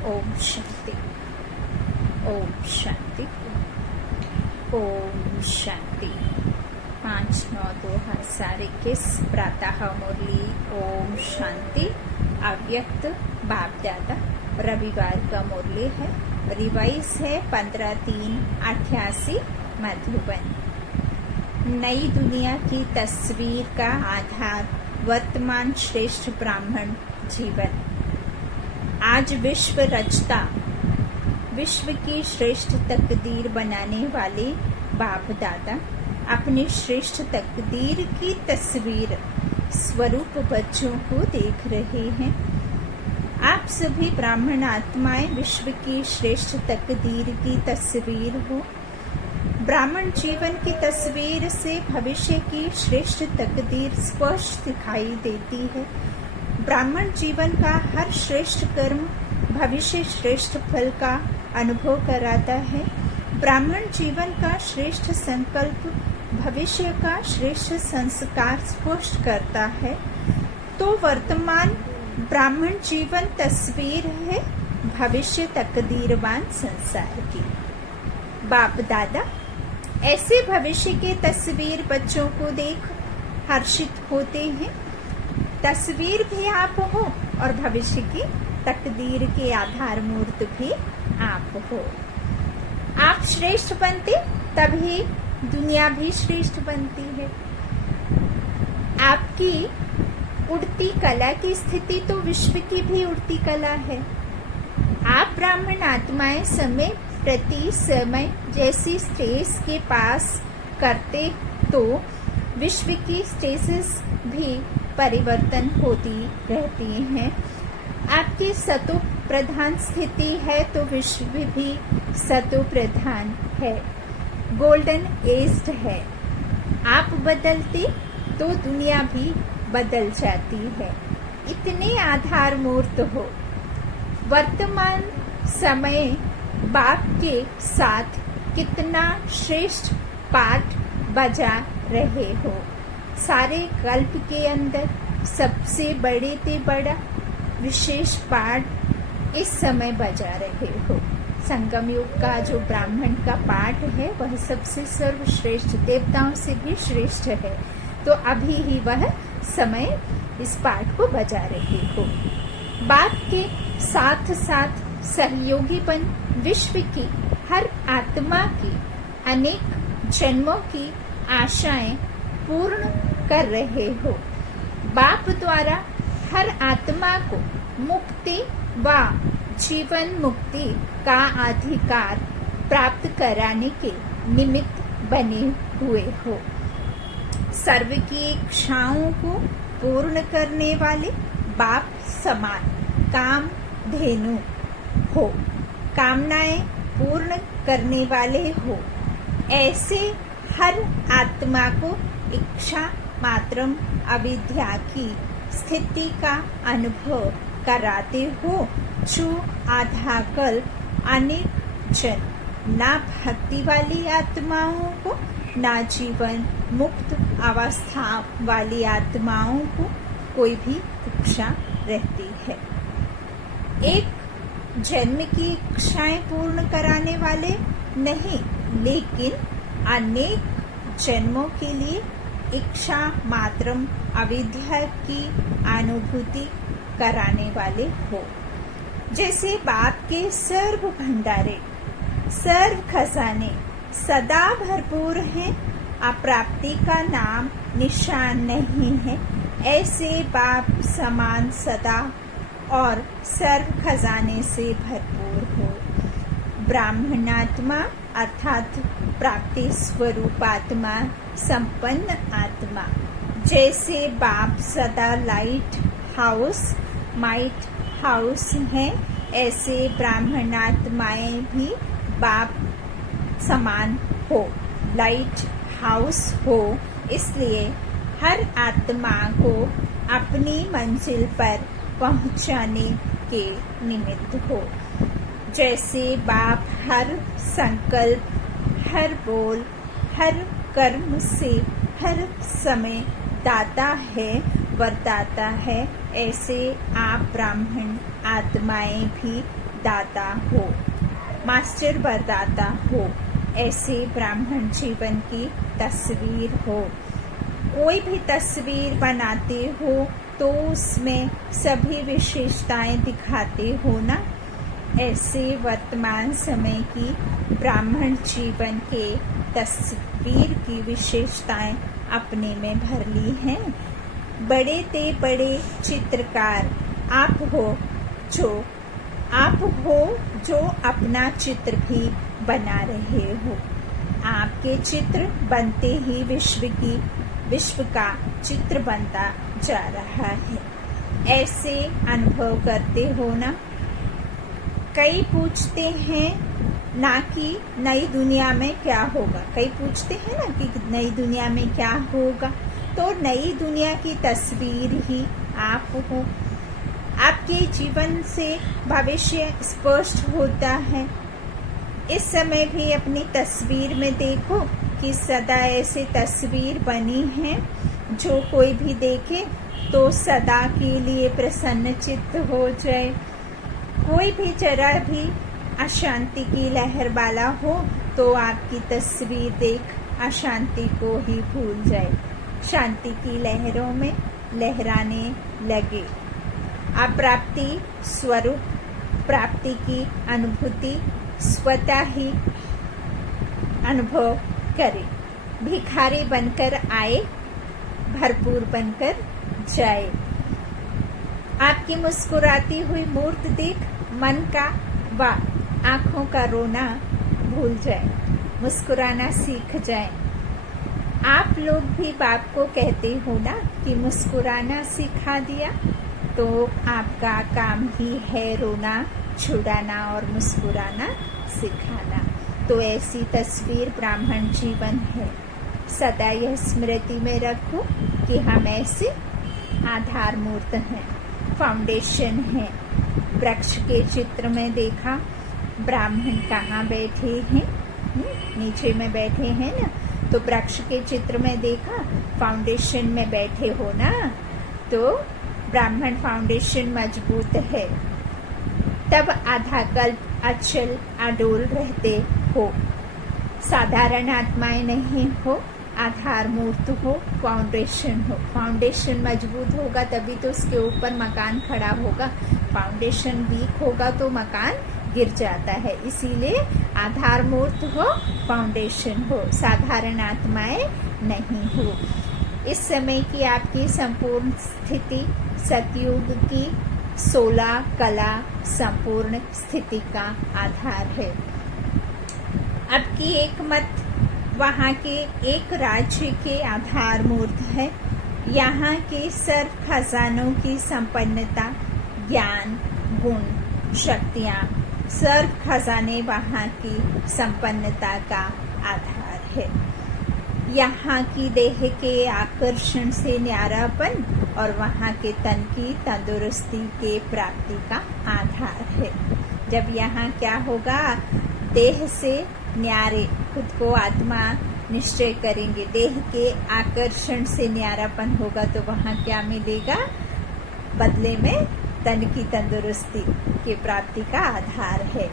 ओम शांति, ओम शांति, ओम शांति। 5/9/2021 प्रातः मुरली। ओम शांति। अव्यक्त बाप दादा रविवार का मुरली है। रिवाइज है 15/3/88 मधुबन। नई दुनिया की तस्वीर का आधार वर्तमान श्रेष्ठ ब्राह्मण जीवन। आज विश्व रचता, विश्व की श्रेष्ठ तकदीर बनाने वाले बाप दादा अपनी श्रेष्ठ तकदीर की तस्वीर स्वरूप बच्चों को देख रहे हैं। आप सभी ब्राह्मण आत्माएं विश्व की श्रेष्ठ तकदीर की तस्वीर हो। ब्राह्मण जीवन की तस्वीर से भविष्य की श्रेष्ठ तकदीर स्पष्ट दिखाई देती है। ब्राह्मण जीवन का हर श्रेष्ठ कर्म भविष्य श्रेष्ठ फल का अनुभव कराता है। ब्राह्मण जीवन का श्रेष्ठ संकल्प भविष्य का श्रेष्ठ संस्कार स्पष्ट करता है। तो वर्तमान ब्राह्मण जीवन तस्वीर है भविष्य तकदीरवान संसार की। बाप दादा ऐसे भविष्य के तस्वीर बच्चों को देख हर्षित होते हैं। तस्वीर भी आप हो और भविष्य की तकदीर के आधार मूर्त भी आप हो। आप श्रेष्ठ बनते तभी दुनिया भी श्रेष्ठ बनती है। आपकी उड़ती कला की स्थिति तो विश्व की भी उड़ती कला है। आप ब्राह्मण आत्माएं समय प्रति समय जैसी स्टेज के पास करते तो विश्व की स्टेजेस भी परिवर्तन होती रहती हैं। आपकी सतो प्रधान स्थिति है तो विश्व भी सतो प्रधान है, गोल्डन एज्ड है। आप बदलते तो दुनिया भी बदल जाती है। इतने आधार मूर्त हो। वर्तमान समय बाप के साथ कितना श्रेष्ठ पाठ बजा रहे हो। सारे कल्प के अंदर सबसे बड़े से बड़ा विशेष पाठ इस समय बजा रहे हो। संगम युग का जो ब्राह्मण का पाठ है वह सबसे सर्वश्रेष्ठ, देवताओं से भी श्रेष्ठ है। तो अभी ही वह समय इस पाठ को बजा रहे हो। बाप के साथ साथ सहयोगी बन विश्व की हर आत्मा की अनेक जन्मों की आशाएं पूर्ण कर रहे हो। बाप द्वारा हर आत्मा को मुक्ति व जीवन मुक्ति का अधिकार प्राप्त कराने के निमित्त बने हुए हो। सर्व की इच्छाओं को पूर्ण करने वाले बाप समान काम धेनु हो, कामनाएं पूर्ण करने वाले हो। ऐसे हर आत्मा को इच्छा मात्रम अविद्या की स्थिति का अनुभव कराते हो। जो आधाकल्प अनेक जन ना भक्ति वाली आत्माओं को ना जीवन मुक्त अवस्था वाली आत्माओं को कोई भी इच्छा रहती है। एक जन्म की इच्छाएं पूर्ण कराने वाले नहीं, लेकिन अनेक जन्मों के लिए इच्छा मात्रम अविद्या की अनुभूति कराने वाले हो। जैसे बाप के सर्व भंडारे, सर्व खजाने सदा भरपूर हैं, अप्राप्ति का नाम निशान नहीं है। ऐसे बाप समान सदा और सर्व खजाने से भरपूर हो। ब्राह्मणात्मा अर्थात प्राप्ति स्वरूप आत्मा, संपन्न आत्मा। जैसे बाप सदा लाइट हाउस माइट हाउस है, ऐसे ब्राह्मण आत्माएं भी बाप समान हो, लाइट हाउस हो। इसलिए हर आत्मा को अपनी मंजिल पर पहुंचाने के निमित्त हो। जैसे बाप हर संकल्प, हर बोल, हर कर्म से हर समय दाता है, वरदाता है, ऐसे आप ब्राह्मण आत्माएं भी दाता हो, मास्टर वरदाता हो। ऐसे ब्राह्मण जीवन की तस्वीर हो। कोई भी तस्वीर बनाते हो तो उसमें सभी विशेषताएं दिखाते हो ना। ऐसे वर्तमान समय की ब्राह्मण जीवन के तस्वीर की विशेषताएं अपने में भर ली हैं। बड़े ते बड़े चित्रकार आप हो जो अपना चित्र भी बना रहे हो। आपके चित्र बनते ही विश्व का चित्र बनता जा रहा है। ऐसे अनुभव करते हो ना। कई पूछते हैं ना कि नई दुनिया में क्या होगा, कई पूछते हैं ना कि नई दुनिया में क्या होगा। तो नई दुनिया की तस्वीर ही आप हो। आपके जीवन से भविष्य स्पष्ट होता है। इस समय भी अपनी तस्वीर में देखो कि सदा ऐसे तस्वीर बनी है जो कोई भी देखे तो सदा के लिए प्रसन्न चित्त हो जाए। कोई भी जरा भी अशांति की लहर वाला हो तो आपकी तस्वीर देख अशांति को ही भूल जाए, शांति की लहरों में लहराने लगे। आप प्राप्ति स्वरूप प्राप्ति की अनुभूति स्वतः ही अनुभव करें। भिखारी बनकर आए, भरपूर बनकर जाए। आपकी मुस्कुराती हुई मूर्त देख मन का व आंखों का रोना भूल जाए, मुस्कुराना सीख जाए। आप लोग भी बाप को कहते हो ना कि मुस्कुराना सिखा दिया, तो आपका काम ही है रोना छुड़ाना और मुस्कुराना सिखाना। तो ऐसी तस्वीर ब्राह्मण जीवन है। सदा यह स्मृति में रखो कि हम ऐसे आधार मूर्त हैं, फाउंडेशन है। वृक्ष के चित्र में देखा ब्राह्मण कहाँ बैठे हैं, नीचे में बैठे हैं ना। तो वृक्ष के चित्र में देखा फाउंडेशन में बैठे हो ना, तो ब्राह्मण फाउंडेशन मजबूत है। तब आधाकल्प अचल अडोल रहते हो। साधारण आत्माएं नहीं हो, आधार मूर्त हो, फाउंडेशन हो। फाउंडेशन मजबूत होगा तभी तो उसके ऊपर मकान खड़ा होगा। फाउंडेशन वीक होगा तो मकान गिर जाता है। इसीलिए आधार मूर्त हो, फाउंडेशन हो, साधारण आत्माएं नहीं हो। इस समय की आपकी संपूर्ण स्थिति सतयुग की 16 कला संपूर्ण स्थिति का आधार है। अब की एक मत वहाँ के एक राज्य के आधार मूर्त है। यहाँ के सर्व खजानों की संपन्नता, ज्ञान, गुण, शक्तियाँ, सर्व खजाने वहाँ की संपन्नता का आधार है। यहाँ की देह के आकर्षण से न्यारापन और वहाँ के तन की तंदुरुस्ती के प्राप्ति का आधार है। जब यहाँ क्या होगा, देह से न्यारे खुद को आत्मा निश्चय करेंगे, देह के आकर्षण से न्यारापन होगा तो वहाँ क्या मिलेगा, बदले में तन की तंदुरुस्ती की प्राप्ति का आधार है।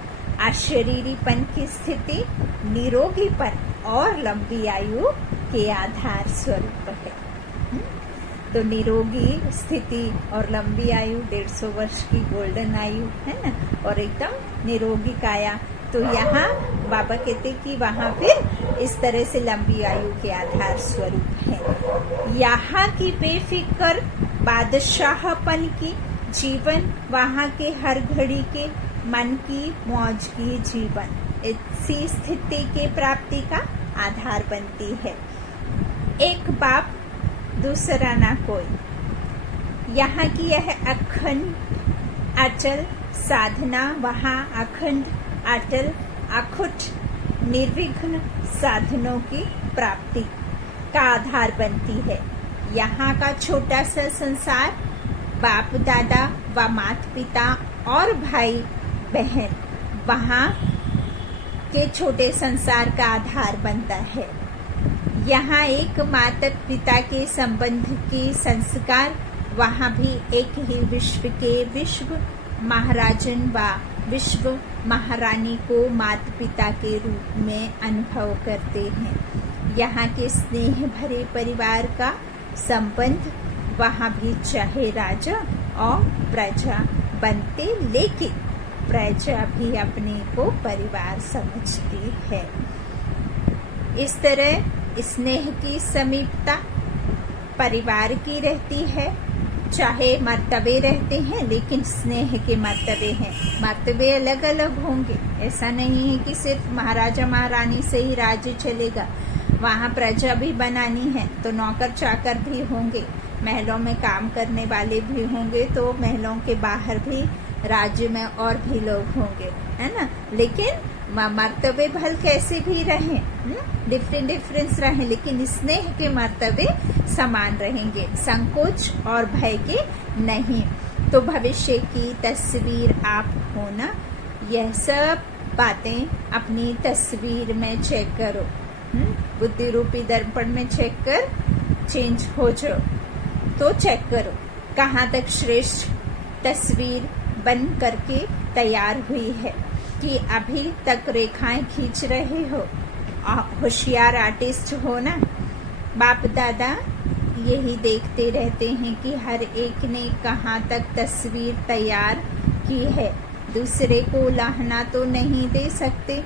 अशरीरीपन की स्थिति निरोगीपन और लंबी आयु के आधार स्वरूप है। तो निरोगी स्थिति और लंबी आयु 150 वर्ष की गोल्डन आयु है ना, और एकदम निरोगी काया। तो यहाँ बाबा कहते कि वहाँ फिर इस तरह से लंबी आयु के आधार स्वरूप है। यहाँ की बेफिक्र बादशाहपन की जीवन, वहाँ के हर घड़ी के मन की मौज की जीवन, इसी स्थिति के प्राप्ति का आधार बनती है। एक बाप दूसरा ना कोई। यहाँ की यह अखंड अचल साधना वहाँ अखंड अटल अखुट निर्विघ्न साधनों की प्राप्ति का आधार बनती है। यहाँ का छोटा सा संसार बाप दादा व माता पिता और भाई बहन वहाँ के छोटे संसार का आधार बनता है। यहाँ एक माता पिता के संबंध के संस्कार वहाँ भी एक ही विश्व के विश्व महाराजन व विश्व महारानी को माता पिता के रूप में अनुभव करते हैं। यहाँ के स्नेह भरे परिवार का संबंध वहाँ भी चाहे राजा और प्रजा बनते, लेकिन प्रजा भी अपने को परिवार समझती है। इस तरह स्नेह की समीपता परिवार की रहती है। चाहे मर्तबे रहते हैं लेकिन स्नेह के मर्तबे हैं। मर्तबे अलग अलग होंगे, ऐसा नहीं है कि सिर्फ महाराजा महारानी से ही राज्य चलेगा। वहाँ प्रजा भी बनानी है तो नौकर चाकर भी होंगे, महलों में काम करने वाले भी होंगे, तो महलों के बाहर भी राज्य में और भी लोग होंगे, है ना। लेकिन मर्तबे भल कैसे भी रहें, डिफरेंस रहें, लेकिन स्नेह के मर्तबे समान रहेंगे, संकोच और भय के नहीं। तो भविष्य की तस्वीर आप होना, यह सब बातें अपनी तस्वीर में चेक करो, बुद्धि रूपी दर्पण में चेक कर चेंज हो जाओ। तो चेक करो कहाँ तक श्रेष्ठ तस्वीर बन करके तैयार हुई है, कि अभी तक रेखाएं खींच रहे हो, होशियार आर्टिस्ट हो ना। बाप दादा यही देखते रहते हैं कि हर एक ने कहाँ तक तस्वीर तैयार की है। दूसरे को लाहना तो नहीं दे सकते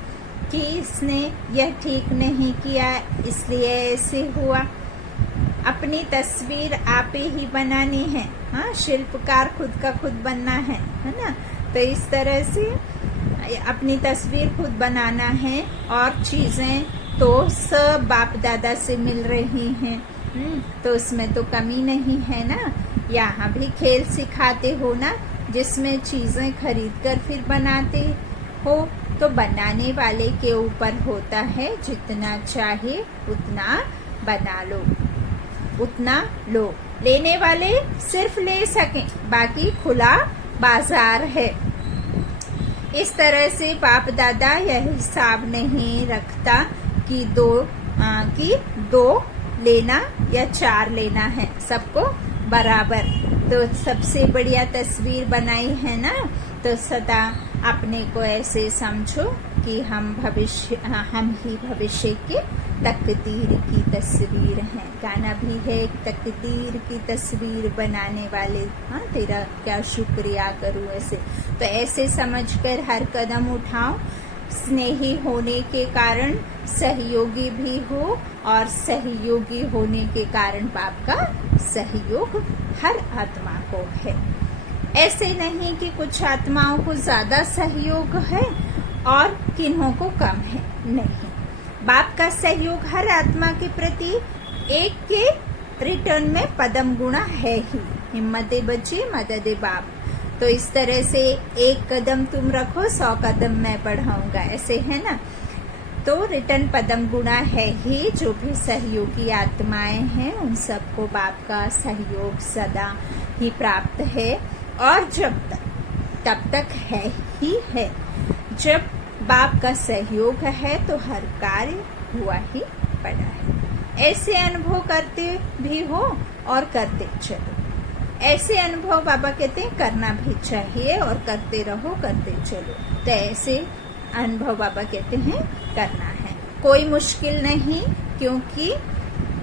कि इसने यह ठीक नहीं किया इसलिए ऐसे हुआ। अपनी तस्वीर आप ही बनानी है। हाँ, शिल्पकार खुद का खुद बनना है ना। तो इस तरह से अपनी तस्वीर खुद बनाना है, और चीजें तो सब बाप दादा से मिल रही हैं, तो उसमें तो कमी नहीं है ना। यहाँ भी खेल सिखाते हो ना, जिसमें चीजें खरीद कर फिर बनाते हो, तो बनाने वाले के ऊपर होता है, जितना चाहे उतना बना लो, उतना लो। लेने वाले सिर्फ ले सकें, बाकी खुला बाजार है। इस तरह से बाप दादा यह हिसाब नहीं रखता कि दो लेना या 4 लेना है, सबको बराबर। तो सबसे बढ़िया तस्वीर बनाई है ना, तो सदा अपने को ऐसे समझो कि हम ही भविष्य के तकदीर की तस्वीर हैं। गाना भी है, तकदीर की तस्वीर बनाने वाले, हाँ तेरा क्या शुक्रिया करूं ऐसे। तो ऐसे समझकर हर कदम उठाओ। स्नेही होने के कारण सहयोगी भी हो, और सहयोगी होने के कारण बाप का सहयोग हर आत्मा को है। ऐसे नहीं कि कुछ आत्माओं को ज्यादा सहयोग है और किन्हों को कम है, नहीं। बाप का सहयोग हर आत्मा के प्रति एक के रिटर्न में पदम गुणा है ही। हिम्मते बच्चे मददे बाप। तो इस तरह से एक कदम तुम रखो, 100 कदम मैं बढ़ाऊंगा, ऐसे है ना। तो रिटर्न पदम गुणा है ही। जो भी सहयोगी आत्माएं हैं उन सबको बाप का सहयोग सदा ही प्राप्त है, और तब तक है ही है। जब बाप का सहयोग है तो हर कार्य हुआ ही पड़ा है। ऐसे अनुभव करते भी हो और करते चलो। ऐसे अनुभव बाबा कहते हैं करना भी चाहिए, और करते रहो, करते चलो। तो ऐसे अनुभव बाबा कहते हैं करना है। कोई मुश्किल नहीं, क्योंकि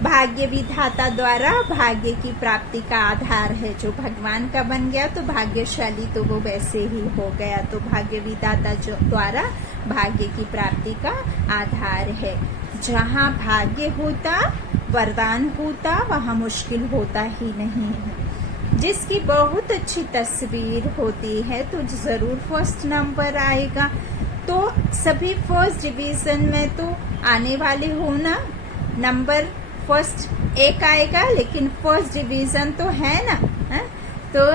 भाग्य विधाता द्वारा भाग्य की प्राप्ति का आधार है। जो भगवान का बन गया तो भाग्यशाली, तो वो वैसे ही हो गया। तो भाग्य विधाता द्वारा भाग्य की प्राप्ति का आधार है। जहाँ भाग्य होता, वरदान होता, वहाँ मुश्किल होता ही नहीं है। जिसकी बहुत अच्छी तस्वीर होती है तो जरूर फर्स्ट नंबर आएगा। तो सभी फर्स्ट डिवीजन में तो आने वाले हो ना। नंबर फर्स्ट एक आएगा, लेकिन फर्स्ट डिवीजन तो है ना, है? तो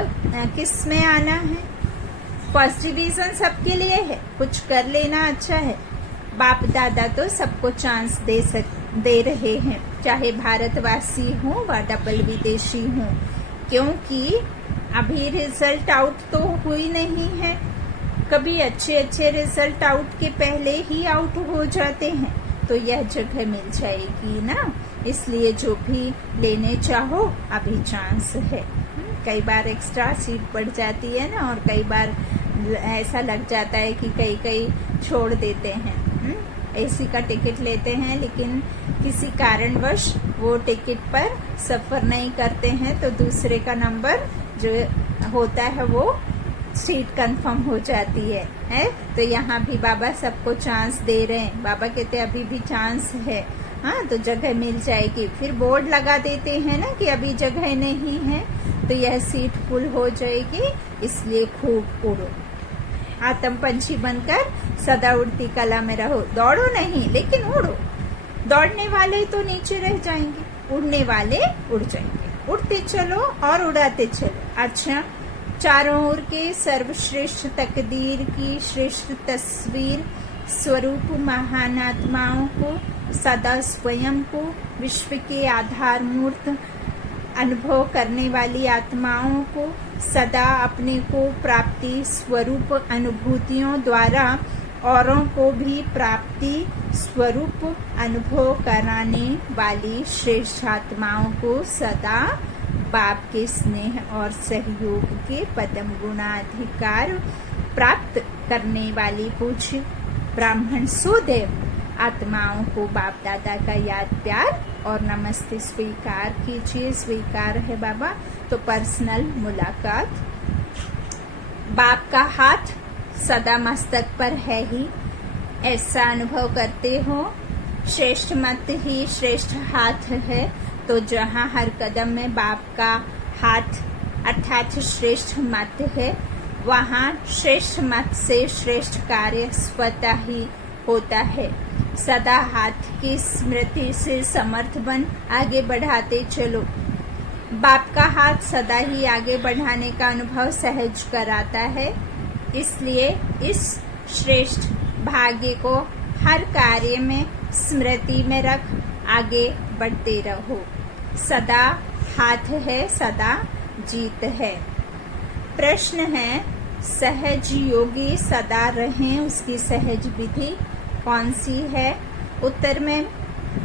किस में आना है? फर्स्ट डिवीजन सबके लिए है, कुछ कर लेना अच्छा है। बाप दादा तो सबको चांस दे रहे हैं, चाहे भारतवासी हो व डबल विदेशी हो, क्योंकि अभी रिजल्ट आउट तो हुई नहीं है। कभी अच्छे रिजल्ट आउट के पहले ही आउट हो जाते हैं, तो यह जगह मिल जाएगी ना। इसलिए जो भी लेने चाहो अभी चांस है। कई बार एक्स्ट्रा सीट पड़ जाती है ना, और कई बार ऐसा लग जाता है कि कई कई छोड़ देते हैं। एसी का टिकट लेते हैं लेकिन किसी कारणवश वो टिकट पर सफर नहीं करते हैं, तो दूसरे का नंबर जो होता है वो सीट कंफर्म हो जाती है। तो यहाँ भी बाबा सबको चांस दे रहे हैं। बाबा कहते हैं अभी भी चांस है, हाँ, तो जगह मिल जाएगी। फिर बोर्ड लगा देते हैं ना कि अभी जगह नहीं है, तो यह सीट फुल हो जाएगी, इसलिए खूब उड़ो, आत्म पंछी बनकर सदा उड़ती कला में रहो। दौड़ो नहीं लेकिन उड़ो। दौड़ने वाले तो नीचे रह जाएंगे, उड़ने वाले उड़ जाएंगे। उड़ते चलो और उड़ाते चलो। अच्छा, चारों ओर के सर्वश्रेष्ठ तकदीर की श्रेष्ठ तस्वीर स्वरूप महान आत्माओं को, सदा स्वयं को विश्व के आधार मूर्त अनुभव करने वाली आत्माओं को, सदा अपने को प्राप्ति स्वरूप अनुभूतियों द्वारा औरों को भी प्राप्ति स्वरूप अनुभव कराने वाली श्रेष्ठ आत्माओं को, सदा बाप के स्नेह और सहयोग के पदम गुणाधिकार प्राप्त करने वाली पूज्य ब्राह्मण सुदेव आत्माओं को बाप दादा का याद प्यार और नमस्ते स्वीकार कीजिए। स्वीकार है बाबा, तो पर्सनल मुलाकात। बाप का हाथ सदा मस्तक पर है ही, ऐसा अनुभव करते हो। श्रेष्ठ मत ही श्रेष्ठ हाथ है, तो जहाँ हर कदम में बाप का हाथ अर्थात श्रेष्ठ मत है, वहाँ श्रेष्ठ मत से श्रेष्ठ कार्य स्वतः ही होता है। सदा हाथ की स्मृति से समर्थ बन आगे बढ़ाते चलो। बाप का हाथ सदा ही आगे बढ़ाने का अनुभव सहज कराता है, इसलिए इस श्रेष्ठ भाग्य को हर कार्य में स्मृति में रख आगे बढ़ते रहो। सदा हाथ है, सदा जीत है। प्रश्न है, सहज योगी सदा रहें, उसकी सहज विधि कौन सी है? उत्तर में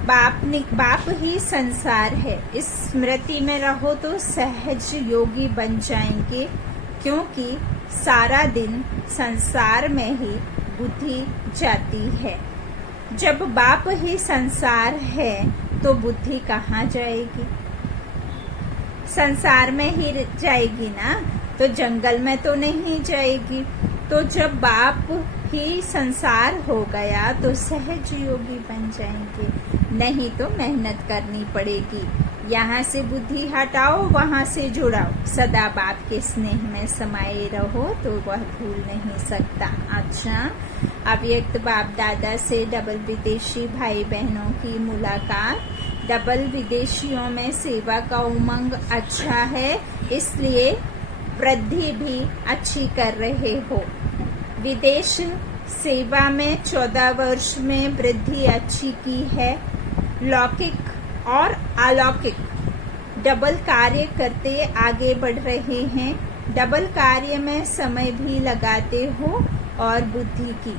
बाप ही संसार है। इस स्मृति में रहो तो सहज योगी बन जाएंगे, क्योंकि सारा दिन संसार में ही बुद्धि जाती है। जब बाप ही संसार है तो बुद्धि कहाँ जाएगी? संसार में ही जाएगी ना, तो जंगल में तो नहीं जाएगी। तो जब बाप ही संसार हो गया तो सहज योगी बन जाएंगे, नहीं तो मेहनत करनी पड़ेगी। यहाँ से बुद्धि हटाओ, वहाँ से जुड़ाओ, सदा बाप के स्नेह में समाये रहो तो वह भूल नहीं सकता। अच्छा, अव्यक्त बाप दादा से डबल विदेशी भाई बहनों की मुलाकात। डबल विदेशियों में सेवा का उमंग अच्छा है, इसलिए वृद्धि भी अच्छी कर रहे हो। विदेश सेवा में 14 वर्ष में वृद्धि अच्छी की है। लौकिक और अलौकिक डबल कार्य करते आगे बढ़ रहे हैं। डबल कार्य में समय भी लगाते हो और बुद्धि की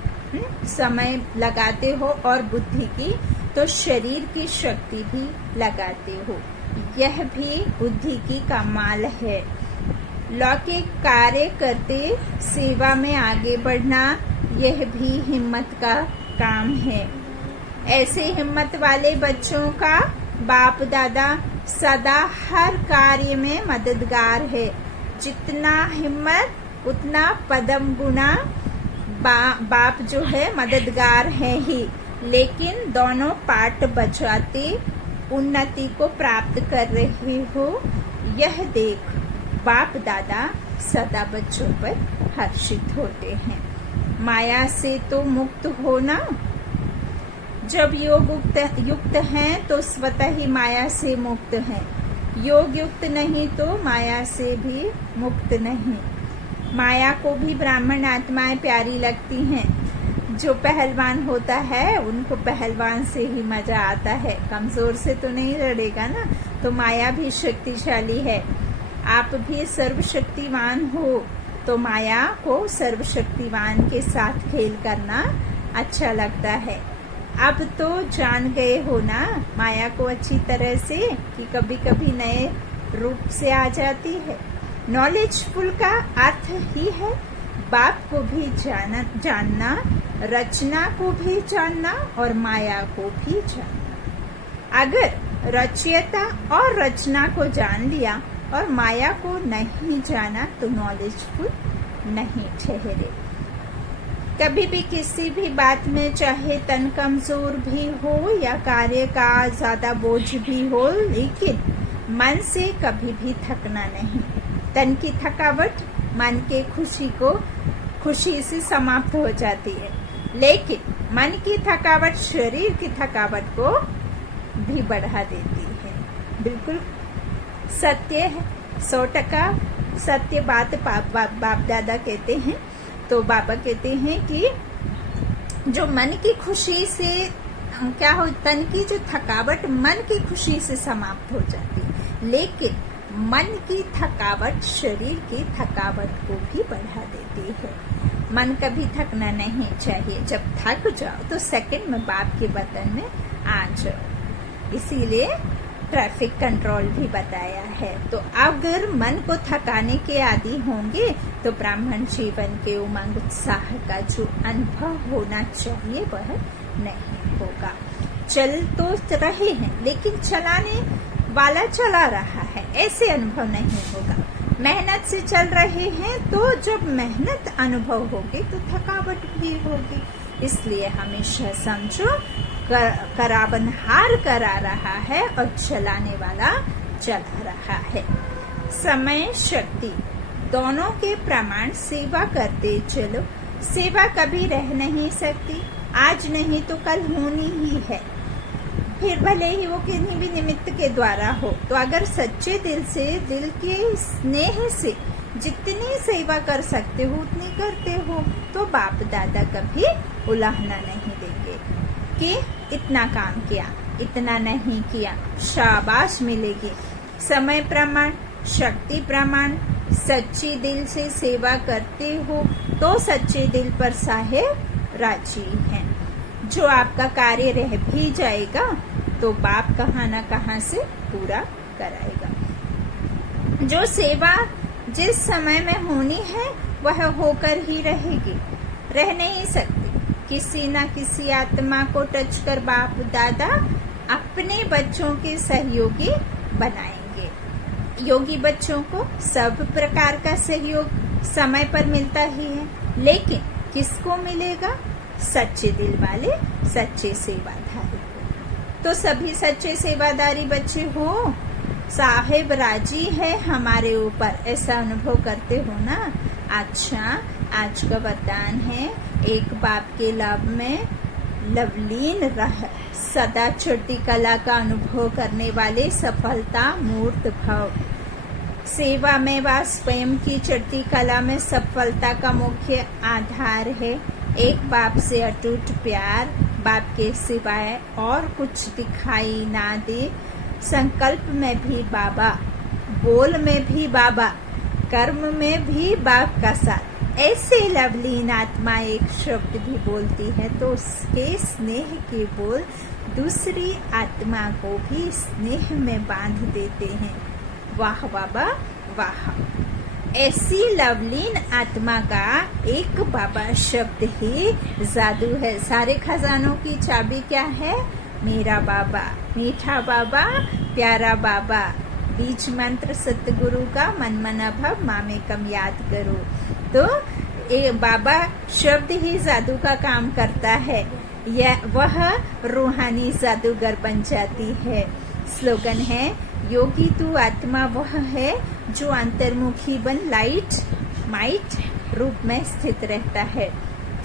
समय लगाते हो और बुद्धि की, तो शरीर की शक्ति भी लगाते हो। यह भी बुद्धि की कमाल है। लौकिक कार्य करते सेवा में आगे बढ़ना, यह भी हिम्मत का काम है। ऐसे हिम्मत वाले बच्चों का बाप दादा सदा हर कार्य में मददगार है। जितना हिम्मत उतना पदम गुना बाप जो है मददगार है ही, लेकिन दोनों पार्ट बचाते उन्नति को प्राप्त कर रहे हो। यह देख बाप दादा सदा बच्चों पर हर्षित होते हैं। माया से तो मुक्त होना, जब योग युक्त हैं तो स्वतः ही माया से मुक्त हैं। योग युक्त नहीं तो माया से भी मुक्त नहीं। माया को भी ब्राह्मण आत्माएं प्यारी लगती हैं। जो पहलवान होता है उनको पहलवान से ही मजा आता है, कमजोर से तो नहीं लड़ेगा ना। तो माया भी शक्तिशाली है। आप भी सर्वशक्तिवान हो, तो माया को सर्वशक्तिवान के साथ खेल करना अच्छा लगता है। अब तो जान गए हो ना माया को अच्छी तरह से कि कभी कभी नए रूप से आ जाती है। नॉलेजफुल का अर्थ ही है बाप को भी जानना, रचना को भी जानना और माया को भी जानना। अगर रचयिता और रचना को जान लिया और माया को नहीं जाना तो नॉलेजफुल नहीं ठहरे। कभी भी किसी भी बात में चाहे तन कमजोर भी हो या कार्य का ज्यादा बोझ भी हो, लेकिन मन से कभी भी थकना नहीं। तन की थकावट मन के खुशी से समाप्त हो जाती है, लेकिन मन की थकावट शरीर की थकावट को भी बढ़ा देती है। बिल्कुल सत्य है, 100% सत्य बात बाप दादा कहते हैं। तो बाबा कहते हैं कि जो मन की खुशी से क्या हो, तन की जो थकावट मन की खुशी से समाप्त हो जाती है, लेकिन मन की थकावट शरीर की थकावट को भी बढ़ा देती है। मन कभी थकना नहीं चाहिए। जब थक जाओ तो सेकंड में बाप के वतन में आ जाओ। इसीलिए ट्रैफिक कंट्रोल भी बताया है। तो अगर मन को थकाने के आदी होंगे तो ब्राह्मण जीवन के उमंग उत्साह का जो अनुभव होना चाहिए वह नहीं होगा। चल तो रहे हैं लेकिन चलाने वाला चला रहा है, ऐसे अनुभव नहीं होगा। मेहनत से चल रहे हैं तो जब मेहनत अनुभव होगी तो थकावट भी होगी। इसलिए हमेशा समझो कराबनहार करा रहा है और चलाने वाला चला रहा है। समय शक्ति दोनों के प्रमाण सेवा करते चलो। सेवा कभी रह नहीं सकती, आज नहीं तो कल होनी ही है, फिर भले ही वो किन्हीं भी निमित्त के द्वारा हो। तो अगर सच्चे दिल से, दिल के स्नेह से जितनी सेवा कर सकते हो उतनी करते हो तो बाप दादा कभी उलाहना नहीं देंगे कि इतना काम किया, इतना नहीं किया, शाबाश मिलेगी। समय प्रमाण, शक्ति प्रमाण, सच्ची दिल से सेवा करते हो तो सच्चे दिल पर साहेब राजी हैं। जो आपका कार्य रह भी जाएगा तो बाप कहाँ न कहाँ से पूरा कराएगा। जो सेवा जिस समय में होनी है वह होकर ही रहेगी, रह नहीं सकती। किसी न किसी आत्मा को टच कर बाप दादा अपने बच्चों के सहयोगी बनाएंगे। योगी बच्चों को सब प्रकार का सहयोग समय पर मिलता ही है, लेकिन किसको मिलेगा? सच्चे दिल वाले, सच्चे सेवादारी को। तो सभी सच्चे सेवादारी बच्चे हो, साहेब राजी है हमारे ऊपर, ऐसा अनुभव करते हो ना। अच्छा, आज का वरदान है, एक बाप के लाभ में लवलीन रह, सदा चढ़ती कला का अनुभव करने वाले सफलता मूर्त भव। सेवा में व स्वयं की चढ़ती कला में सफलता का मुख्य आधार है। एक बाप से अटूट प्यार, बाप के सिवाय और कुछ दिखाई ना दे। संकल्प में भी बाबा, बोल में भी बाबा, कर्म में भी बाप का साथ। ऐसे लवलीन आत्मा एक शब्द भी बोलती है तो उसके स्नेह के बोल दूसरी आत्मा को भी स्नेह में बांध देते हैं। वाह बाबा वाह। ऐसी लवलीन आत्मा का एक बाबा शब्द ही जादू है। सारे खजानों की चाबी क्या है? मेरा बाबा, मीठा बाबा, प्यारा बाबा। बीज मंत्र सतगुरु का मन मना भव मामे कम याद करो। तो ये बाबा शब्द ही जादू का काम करता है, यह वह रूहानी जादूगर बन जाती है। स्लोगन है, योगी तू आत्मा वह है जो अंतर्मुखी बन लाइट माइट रूप में स्थित रहता है।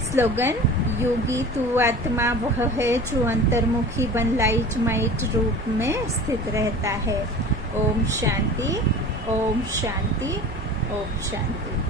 स्लोगन, योगी तू आत्मा वह है जो अंतर्मुखी बन लाइट माइट रूप में स्थित रहता है। ओम शांति, ओम शांति, ओम शांति।